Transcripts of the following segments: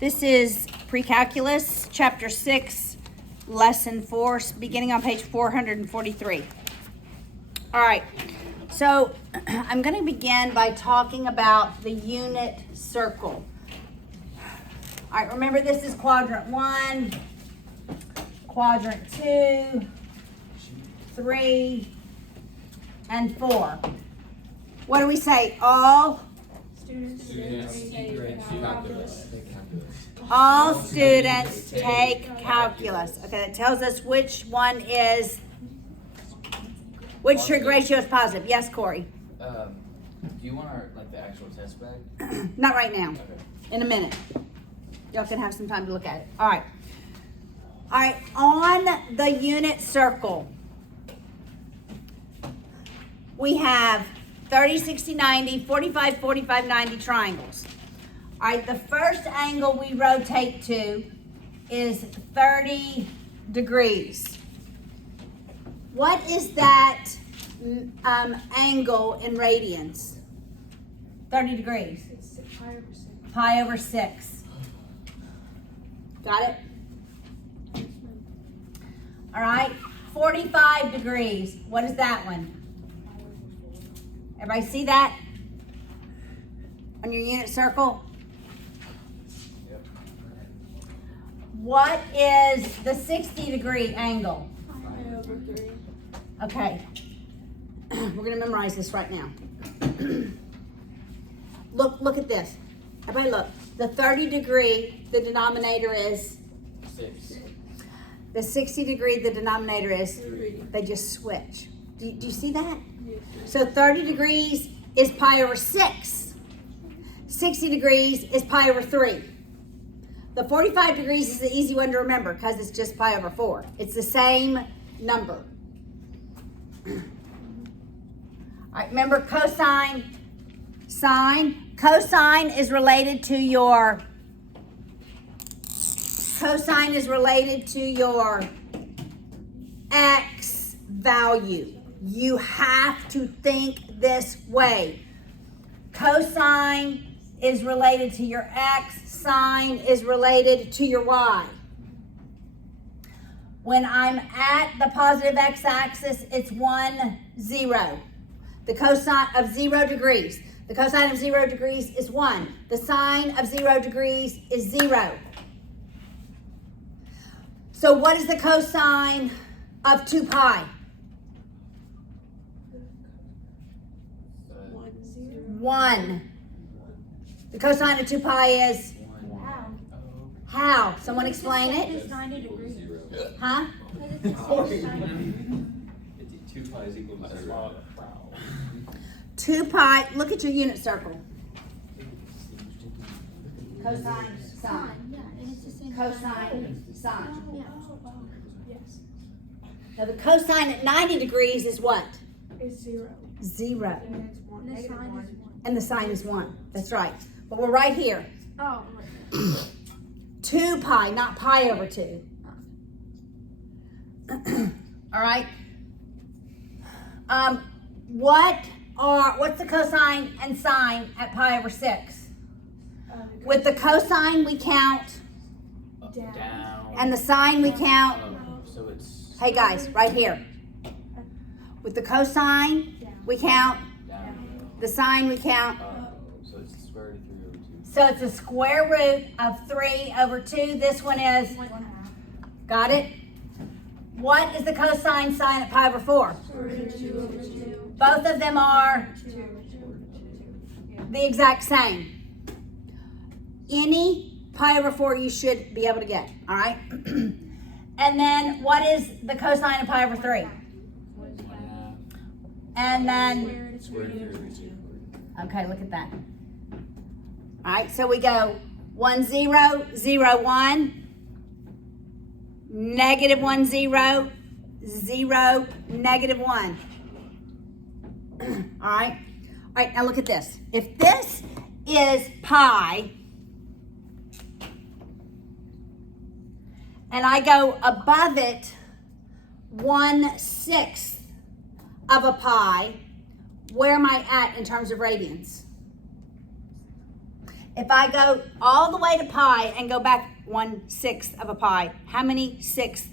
This is Precalculus, Chapter 6, Lesson 4, beginning on page 443. All right, so I'm going to begin by talking about the unit circle. All right, remember this is Quadrant 1, Quadrant 2, 3, and 4. What do we say? All students take calculus. Okay, that tells us which trig ratio is positive. Yes, Corey? Do you want the actual test bag? Not right now. Okay. In a minute. Y'all can have some time to look at it. All right. All right, on the unit circle, we have 30, 60, 90, 45, 45, 90 triangles. All right, the first angle we rotate to is 30 degrees. What is that angle in radians? 30 degrees. It's pi over 6. Pi over 6. Got it? All right, 45 degrees. What is that one? Everybody see that? On your unit circle? Yep. What is the 60-degree angle? Pi over 3. Okay. We're going to memorize this right now. Look at this. Everybody look. The 30-degree, the denominator is? 6. The 60-degree, the denominator is? 3. They just switch. Do you see that? Yes. So 30 degrees is pi over 6. 60 degrees is pi over 3. The 45 degrees is the easy one to remember because it's just pi over 4. It's the same number. All right, remember cosine, sine. Cosine is related to your x value. You have to think this way. Cosine is related to your x, sine is related to your y. When I'm at the positive x-axis, it's 1, 0. The cosine of 0 degrees. The cosine of 0 degrees is 1. The sine of 0 degrees is 0. So what is the cosine of 2 pi? 1. The cosine of 2 pi is? How? Someone explain it? It's 90 degrees. Huh? 2 pi is equal to 0. 2 pi, look at your unit circle. Cosine, sine. Yeah, and it's the same. Cosine, sine. Yeah. Yes. Now the cosine at 90 degrees is what? It's 0. 0. And it's 1. And the sine is 1. And the sine is 1. That's right. But we're right here. Oh. 2 pi, not pi over 2. All right. What's the cosine and sine at pi over 6? With the cosine we count, Down. and the sine we count. So it's Hey guys, right here. With the cosine we count, down. the sine we count. So it's the square root of 3 over 2. So it's the square root of 3 over 2. This one is, 1/2. got it? What is the cosine sine at pi over 4? 2 over 2. Both of them are 2 over 2. the exact same. Any pi over 4 you should be able to get, all right? And then what is the cosine of pi over 3? 1/2. And then, Square root of 3 over 2. okay, look at that. All right, so we go 1, 0, 0, 1, negative 1, 0, 0, negative 1. All right, now look at this. If this is pi, and I go above it 1/6 of a pi, where am I at in terms of radians? If I go all the way to pi and go back 1/6 of a pi, how many 6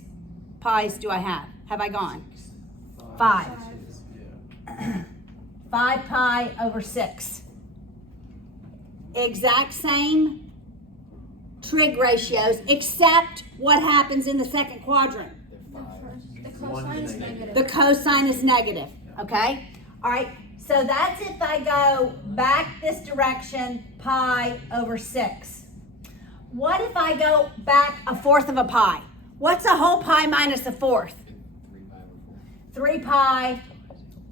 pi's do I have? Have I gone? 5. 5 pi over 6. Exact same trig ratios, except what happens in the second quadrant. The cosine is negative. The cosine is negative, okay? All right, so that's if I go back this direction, pi over 6. What if I go back 1/4 of a pi? What's a whole pi minus 1/4? 3 pi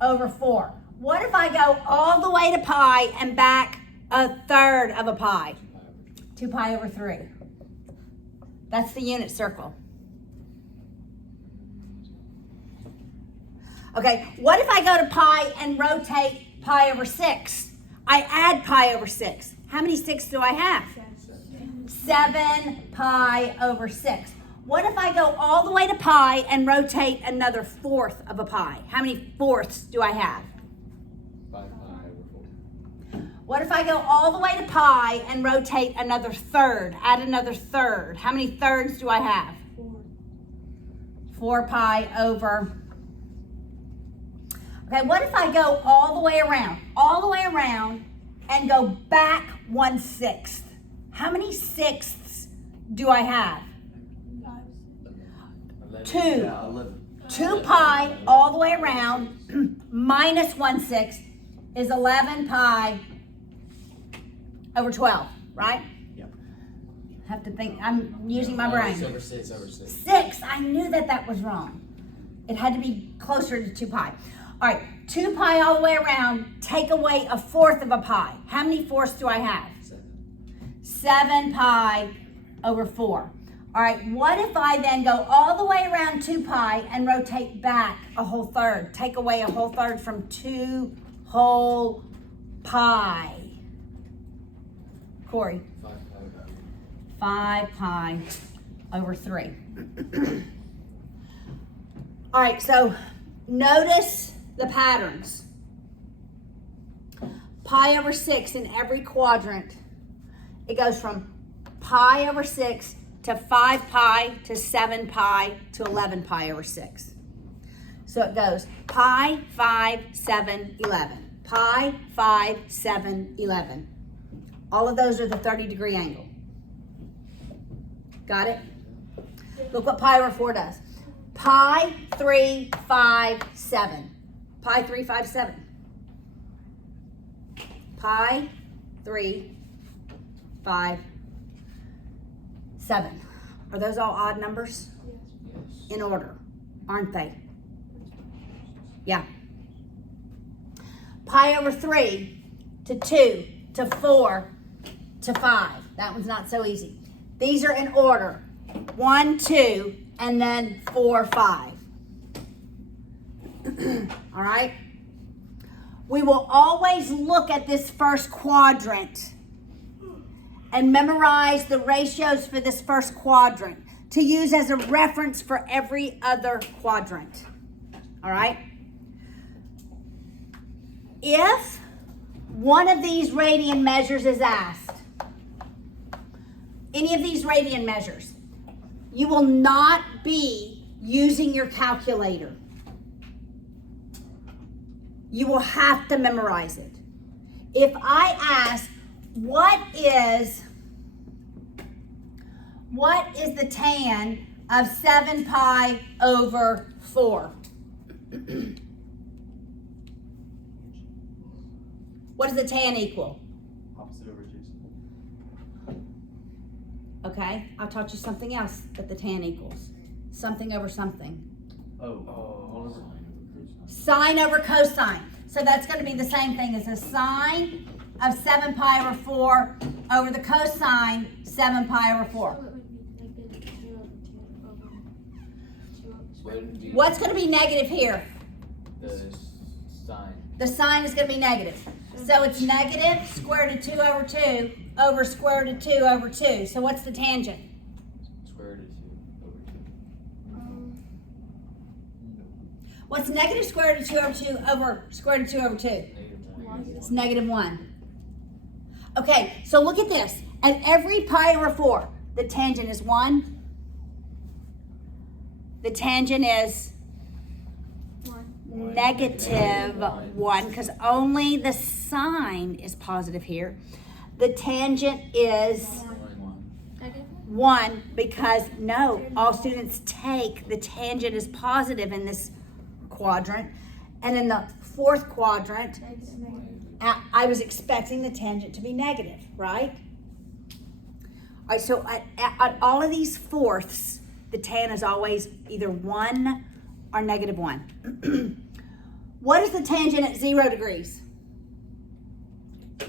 over 4. What if I go all the way to pi and back 1/3 of a pi? 2 pi over 3. That's the unit circle. Okay, what if I go to pi and rotate pi over 6? I add pi over 6. How many 6 do I have? 7 pi over 6. What if I go all the way to pi and rotate another 1/4 of a pi? How many 4ths do I have? 5 pi over 4. What if I go all the way to pi and rotate another 1/3? Add another 1/3. How many 1/3s do I have? 4 pi over. Okay, what if I go all the way around and go back 1/6? How many 6ths do I have? 2. Yeah, 11. 2 pi all the way around minus 1/6 is 11 pi over 12, right? Yep. Have to think, I'm using my brain. 6 over 6. 6, I knew that was wrong. It had to be closer to 2 pi. All right, 2 pi all the way around, take away 1/4 of a pi. How many 4ths do I have? 7 pi over 4. All right, what if I then go all the way around 2 pi and rotate back a whole 1/3? Take away a whole 1/3 from 2 whole pi. Corey? 5 pi over 3. All right, so notice the patterns. Pi over 6 in every quadrant. It goes from pi over 6 to 5 pi to 7 pi to 11 pi over 6. So it goes pi, 5, 7, 11. Pi, 5, 7, 11. All of those are the 30-degree angle. Got it? Look what pi over 4 does. Pi, 3, 5, 7. Pi, 3, 5, 7. Pi, 3, 5, 7. Are those all odd numbers? Yes. In order, aren't they? Yeah. Pi over 3 to 2 to 4 to 5. That one's not so easy. These are in order. 1, 2, and then 4, 5. All right? We will always look at this first quadrant and memorize the ratios for this first quadrant to use as a reference for every other quadrant. All right? If one of these radian measures is asked, any of these radian measures, you will not be using your calculator. You will have to memorize it. If I ask, what is the tan of 7 pi over 4? What does the tan equal? Opposite over adjacent. Okay, I taught you something else that the tan equals. Something over something. Oh. Sine over cosine. So that's going to be the same thing as a sine of 7 pi over 4 over the cosine 7 pi over 4. So it would be negative 2 over 2 over 2 over square root of 2. What's going to be negative here? The sine. The sine is going to be negative. So it's negative square root of 2 over square root of 2 over 2. So what's the tangent? Square root of 2 over 2. What's negative square root of 2 over 2 over square root of 2 over 2? Negative 1. It's negative 1. Okay, so look at this. At every pi over 4, the tangent is 1. The tangent is negative 1 because only the sine is positive here. The tangent is 1 because no, all students take the tangent is positive in this quadrant. And in the fourth quadrant, I was expecting the tangent to be negative, right? All right, so at all of these fourths, the tan is always either 1 or negative 1. What is the tangent at 0 degrees?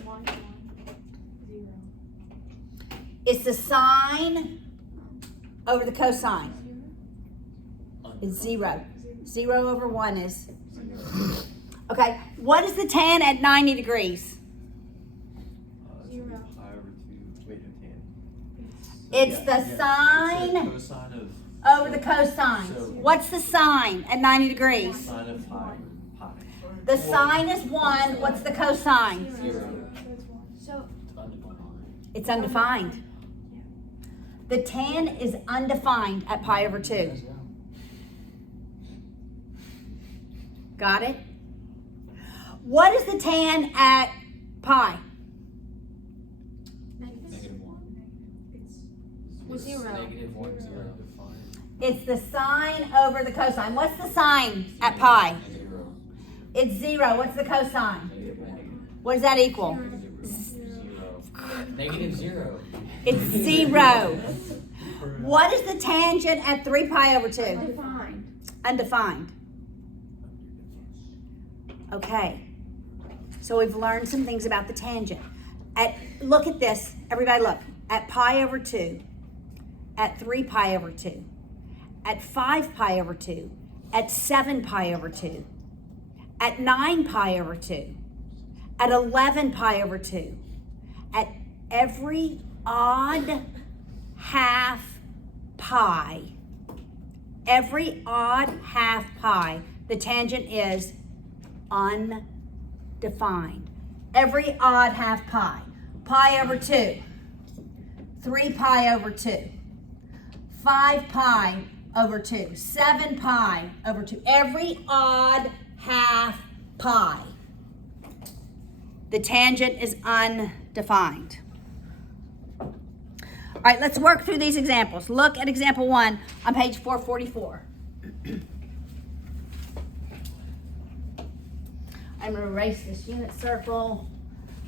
1, 0. It's the sine over the cosine. It's 0. 0 over 1 is. Okay, what is the tan at 90 degrees? 0. Pi over 2. Wait, no, tan. It's the sine Cosine of. over the cosine. So- What's the sine at 90 degrees? Sine of pi. Pi. The sine is 1. What's the cosine? 0. So, It's undefined. The tan is undefined at pi over 2. Got it? What is the tan at pi? Negative 1. It's 0. Negative 1, 0. It's the sine over the cosine. What's the sine at pi? 0. It's 0. What's the cosine? Negative. What does that equal? 0. Negative 0. It's 0. What is the tangent at 3 pi over 2? Undefined. Undefined. Okay. So we've learned some things about the tangent. Look at this. Everybody look. At pi over 2. At 3 pi over 2. At 5 pi over 2. At 7 pi over 2. At 9 pi over 2. At 11 pi over 2. At every odd half pi. Every odd half pi, the tangent is undefined. Every odd half pi. Pi over 2. 3 pi over 2. 5 pi over 2. 7 pi over 2. Every odd half pi. The tangent is undefined. All right, let's work through these examples. Look at example 1 on page 444. I'm going to erase this unit circle,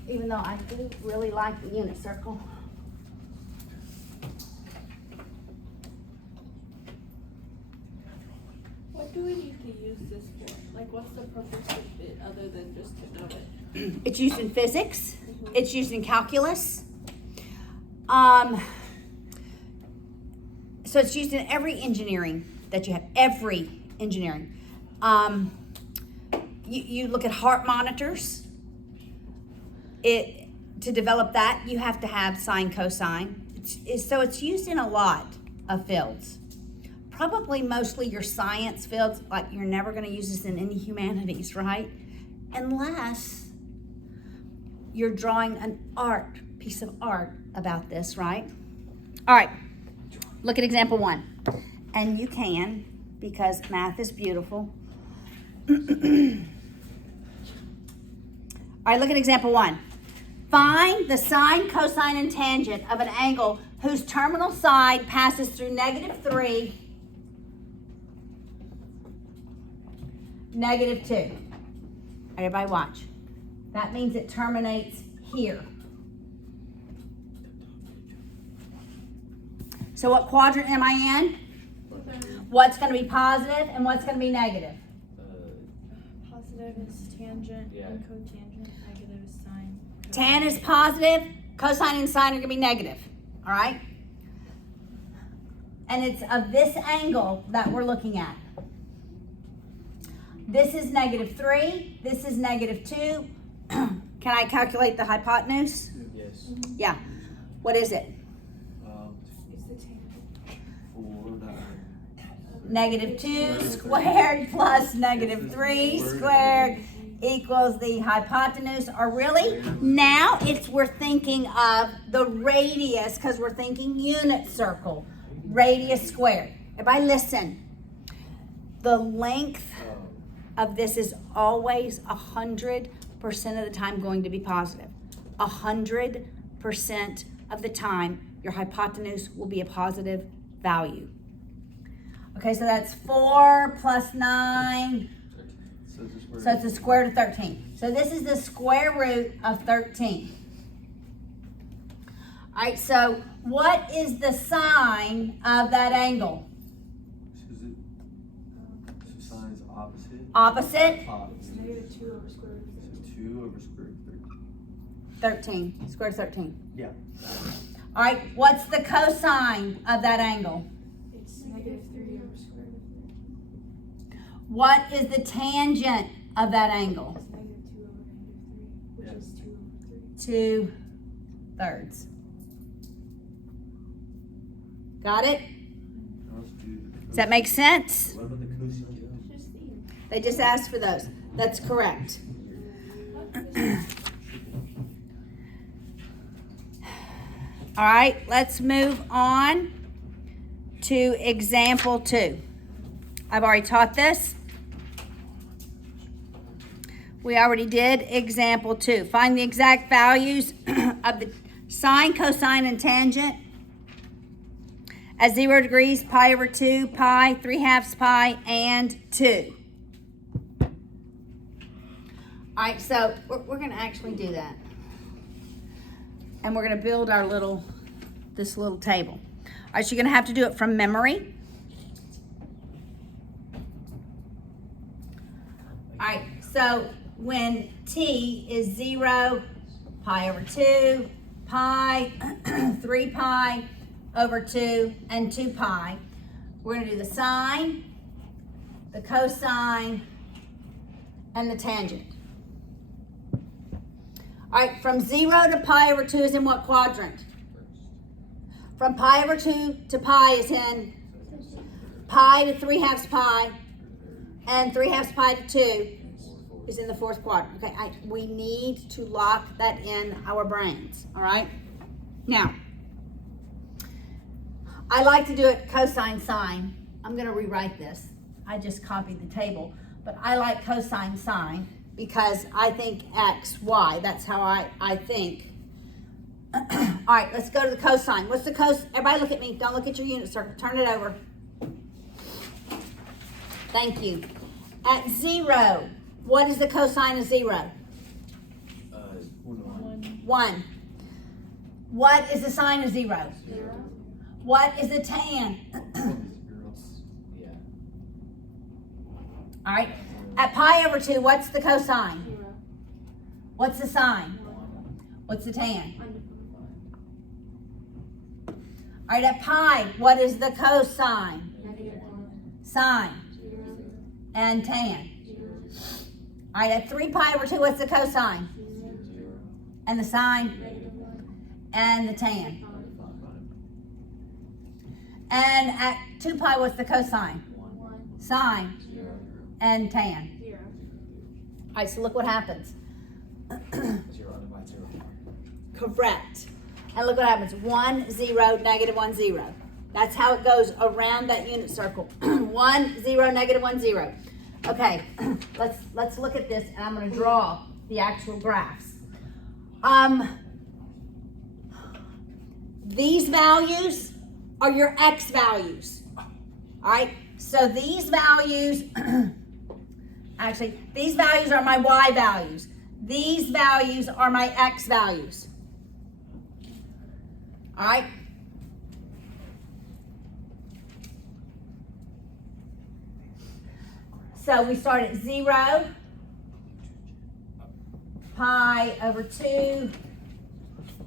even though I do really like the unit circle. What do we need to use this for? Like, what's the purpose of it other than just to know it? It's used in physics. It's used in calculus. So it's used in every engineering that you have. Every engineering. You look at heart monitors. To develop that, you have to have sine, cosine. So it's used in a lot of fields. Probably mostly your science fields, like you're never going to use this in any humanities, right? Unless you're drawing an piece of art about this, right? All right, look at example 1. And you can, because math is beautiful. All right, look at example 1. Find the sine, cosine, and tangent of an angle whose terminal side passes through -3, -2. Everybody watch. That means it terminates here. So what quadrant am I in? What's going to be positive and what's going to be negative? Positive is tangent Yeah. and cotangent. Negative is sine. Tan is positive, cosine and sine are going to be negative. All right? And it's of this angle that we're looking at. This is -3. This is -2. Can I calculate the hypotenuse? Yes. Yeah. What is it? It's the tangent. 4, -2 squared plus -3 squared equals the hypotenuse, or really now we're thinking of the radius because we're thinking unit circle, radius squared. Everybody listen. The length of this is always 100% of the time going to be positive. 100% of the time your hypotenuse will be a positive value. Okay, so that's 4 plus 9. So it's the square root of 13. So this is the square root of 13. All right, so what is the sine of that angle? So sine's opposite. Opposite? It's negative 2 over square root of 13. So 2 over square root of 13. Square root of 13. Yeah. All right, what's the cosine of that angle? It's negative 3 over square root of 13. What is the tangent of that angle? It's negative 2 over negative 3, which is 2 over 3. 2/3. Got it? Does that make sense? What about the cosine? Just the They just asked for those. That's correct. All right, let's move on to example 2. I've already taught this. We already did example 2. Find the exact values of the sine, cosine, and tangent at 0 degrees, pi over 2, pi, 3/2 pi, and 2. All right, so we're going to actually do that. And we're going to build our this little table. All right, so you're going to have to do it from memory. All right, so when t is 0, pi over 2, pi, 3 pi over 2, and 2 pi, we're going to do the sine, the cosine, and the tangent. All right, from 0 to pi over 2 is in what quadrant? From pi over 2 to pi is in pi to 3/2 pi, and 3/2 pi to 2 is in the 4th quadrant. Okay, we need to lock that in our brains, all right? Now, I like to do it cosine sine. I'm going to rewrite this. I just copied the table, but I like cosine sine because I think x, y. That's how I think. All right, let's go to the cosine. What's the cosine? Everybody look at me. Don't look at your unit circle. Turn it over. Thank you. At 0, what is the cosine of 0? 1. 1. What is the sine of 0? 0. What is the tan? Yeah. All right. At pi over 2, what's the cosine? 0. What's the sine? 1. What's the tan? Under 5. All right, at pi, what is the cosine? Negative 1. Sine 0. and tan. 0. All right, at 3 pi over 2, what's the cosine? 0. And the sine Negative 1. and the tan. 5. And at 2 pi, what's the cosine? 1. Sine 0. and tan. 0. All right, so look what happens. 0 divided by 0. Correct. And look what happens. 1, 0, negative 1, 0. That's how it goes around that unit circle. 1, 0, negative 1, 0. Okay, let's look at this, and I'm going to draw the actual graphs. These values are your x values. All right, so these values, actually, these values are my y values. These values are my x values. All right. So we start at 0, pi over 2,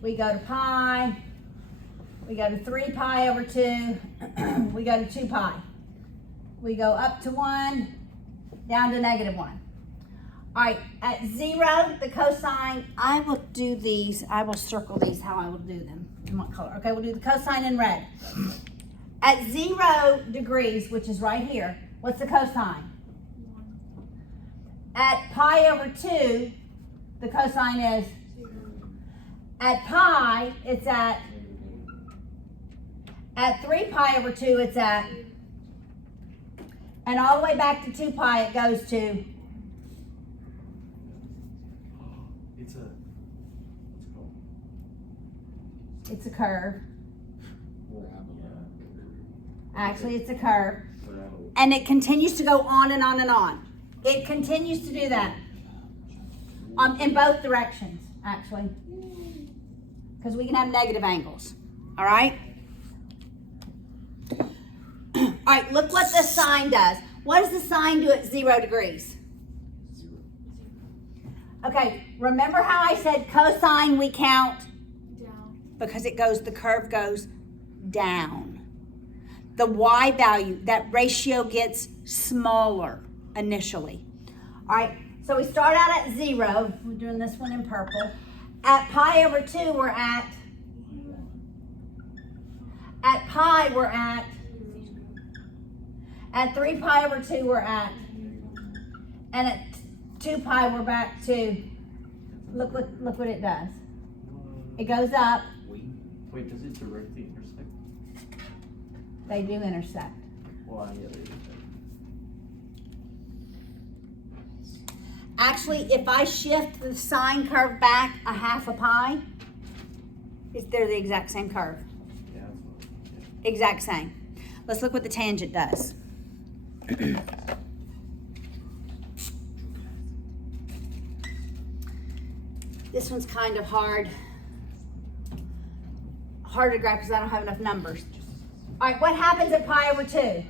we go to pi, we go to 3 pi over 2, we go to 2 pi. We go up to 1, down to negative 1. All right, at 0, the cosine, I will do these, I will circle these how I will do them. In what color? Okay, we'll do the cosine in red. At 0 degrees, which is right here, what's the cosine? At pi over 2, the cosine is. At pi, it's at 3 pi over 2, it's at. And all the way back to 2 pi, it goes to. It's a, what's it called? It's a curve. Yeah. Actually, it's a curve. Parabola. And it continues to go on and on and on. It continues to do that. In both directions, actually. Because we can have negative angles. All right? All right, look what the sine does. What does the sine do at 0 degrees? 0. Okay, remember how I said cosine we count? Down. Because the curve goes down. The y value, that ratio gets smaller initially. All right, so we start out at 0. We're doing this one in purple. At pi over 2, we're at pi, we're at 3 pi over 2, we're at, and at 2 pi, we're back to, look what it does. It goes up, Wait, does it directly intersect? they do intersect. Well, yeah, they intersect. Actually, if I shift the sine curve back a half a pi, they're the exact same curve. Yeah, that's what, yeah. Exact same. Let's look what the tangent does. This one's kind of hard to grab because I don't have enough numbers. All right, what happens at pi over 2?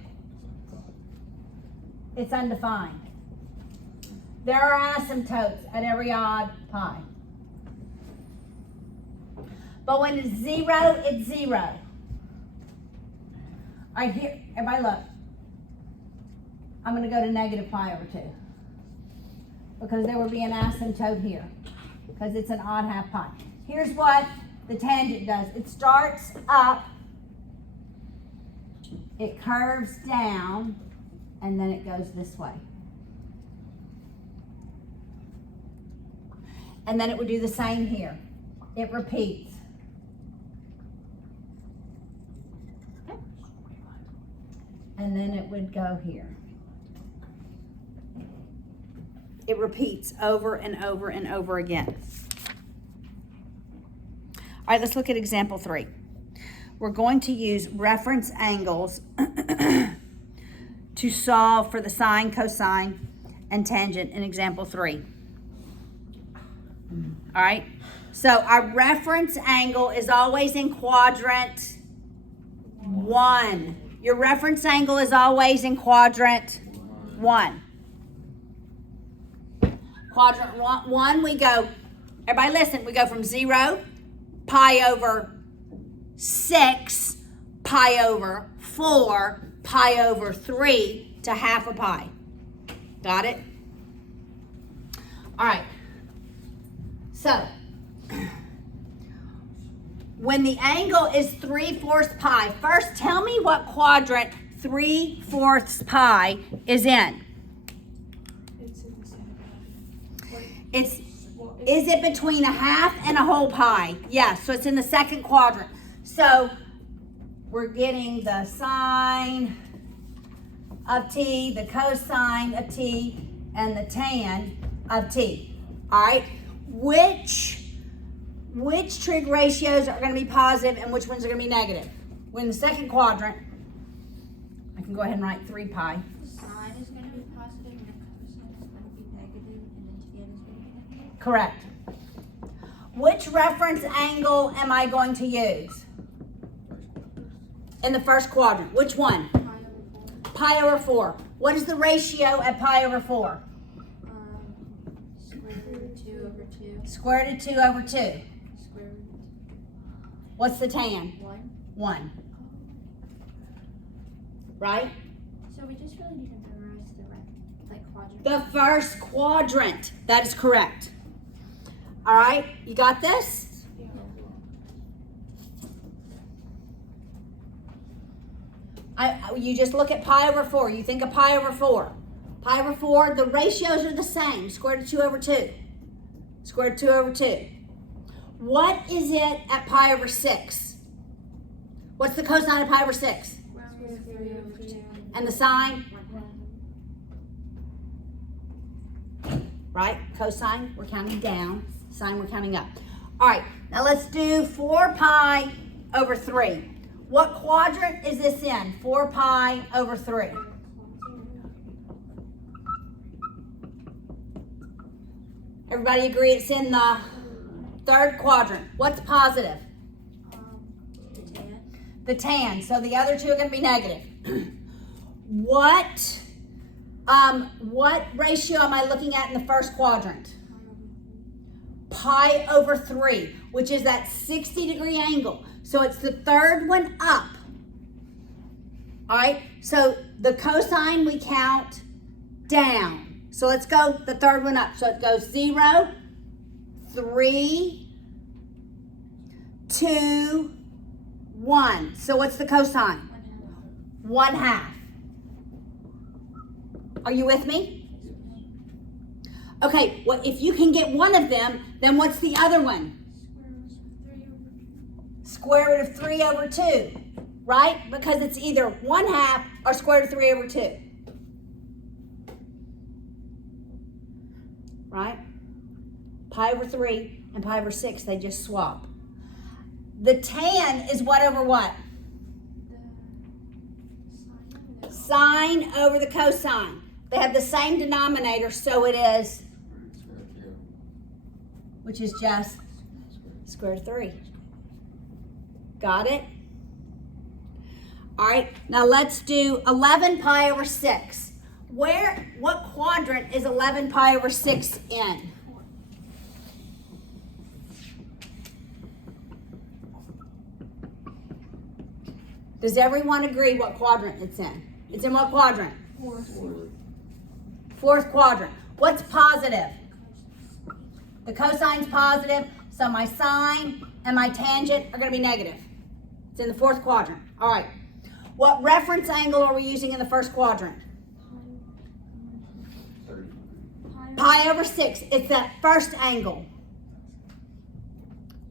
It's undefined. There are asymptotes at every odd pi. But when it's 0, it's 0. All right, here, everybody look. I'm going to go to negative pi over 2. Because there will be an asymptote here. Because it's an odd half pi. Here's what the tangent does. It starts up, it curves down, and then it goes this way. And then it would do the same here. It repeats. And then it would go here. It repeats over and over and over again. All right, let's look at example 3. We're going to use reference angles to solve for the sine, cosine, and tangent in example 3. All right, so our reference angle is always in quadrant 1. Your reference angle is always in quadrant 1. Quadrant 1, we go, everybody listen, we go from 0, pi over 6, pi over 4, pi over 3 to half a pi. Got it? All right. So, when the angle is 3/4 pi, first tell me what quadrant 3/4 pi is in. It's in the center. Is it between a half and a whole pi? Yes, so it's in the second quadrant. So, we're getting the sine of t, the cosine of t, and the tan of t. All right? Which trig ratios are going to be positive and which ones are going to be negative? We're in the second quadrant. I can go ahead and write 3 pi. Sine is going to be positive and the cosine is going to be negative and then tan is going to be negative. Correct. Which reference angle am I going to use? In the first quadrant. Which one? Pi over 4. Pi over 4. What is the ratio at pi over 4? Square root of 2 over 2. Square root of 2 over 2. Square root What's the tan? of 1. 1. Right? So we just really need to memorize the quadrant. The first quadrant. That is correct. All right, you got this? You just look at pi over 4. You think of pi over 4. Pi over 4, the ratios are the same. Square root of 2 over 2. Square root of 2 over 2. What is it at pi over 6? What's the cosine of pi over 6? And the sine? Right? Cosine, we're counting down. Sine, we're counting up. All right, now let's do 4 pi over 3. What quadrant is this in? 4 pi over 3. Everybody agree it's in the third quadrant. What's positive? The tan. The tan. So the other two are going to be negative. What ratio am I looking at in the first quadrant? Pi over 3, which is that 60-degree angle. So it's the third one up. All right, so the cosine we count down. So let's go the third one up. So it goes 0, 3, 2, 1. So what's the cosine? 1/2. Are you with me? Okay, well, if you can get one of them, then what's the other one? Square root of 3 over 2, right? Because it's either 1/2 or square root of 3 over 2. Right? Pi over 3 and pi over 6, they just swap. The tan is what over what? Sine over the cosine. They have the same denominator, so it is, which is just square root of 3. Got it? All right, now let's do 11 pi over 6. What quadrant is 11 pi over 6 in? Does everyone agree what quadrant it's in? It's in what quadrant? Fourth quadrant. What's positive? The cosine's positive, so my sine and my tangent are going to be negative. It's in the fourth quadrant. All right. What reference angle are we using in the first quadrant? Pi over 6. It's that first angle.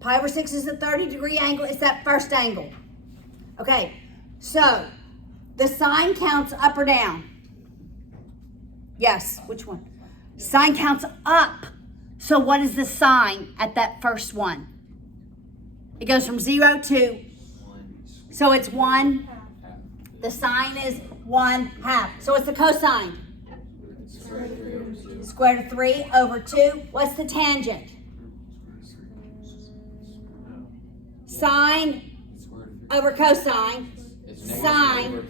Pi over 6 is a 30-degree angle. It's that first angle. Okay, so the sine counts up or down? Yes, which one? Sine counts up. So what is the sine at that first one? It goes from 0 to, so it's 1. The sine is 1/2. So what's the cosine? Square root of 3 over 2. What's the tangent? Sine over cosine. Sine.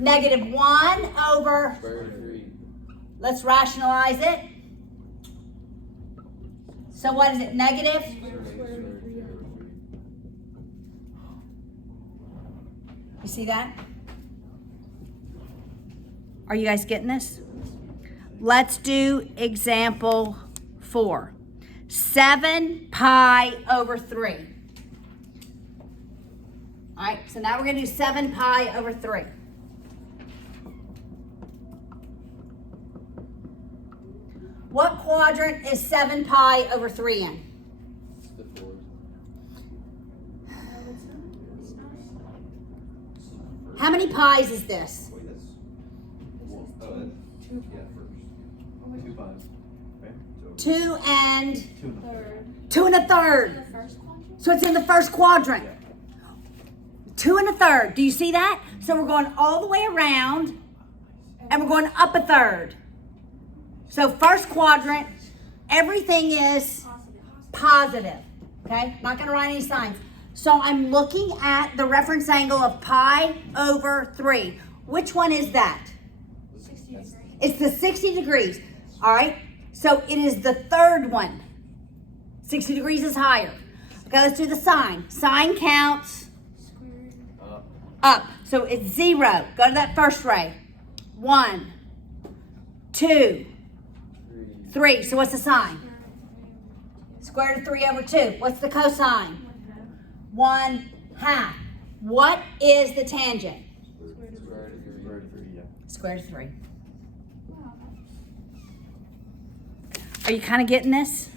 Negative 1 over. Let's rationalize it. So what is it? Negative? You see that? Are you guys getting this? Let's do example 4. 7 pi over 3. All right, so now we're going to do 7 pi over 3. What quadrant is 7 pi over 3 in? How many pies is this? 2 and 2 1/3. So it's in the first quadrant. 2 1/3. Do you see that? So we're going all the way around and we're going up 1/3. So first quadrant, everything is positive. Okay? Not going to write any signs. So I'm looking at the reference angle of pi over 3. Which one is that? 60 degrees. It's the 60 degrees. All right? So it is the third one. 60 degrees is higher. Okay, let's do the sine. Sine counts up. So it's 0. Go to that first ray. 1, 2, 3. So what's the sine? Square root of 3 over 2. What's the cosine? 1/2. What is the tangent? Square 3. Wow, Are you kind of getting this?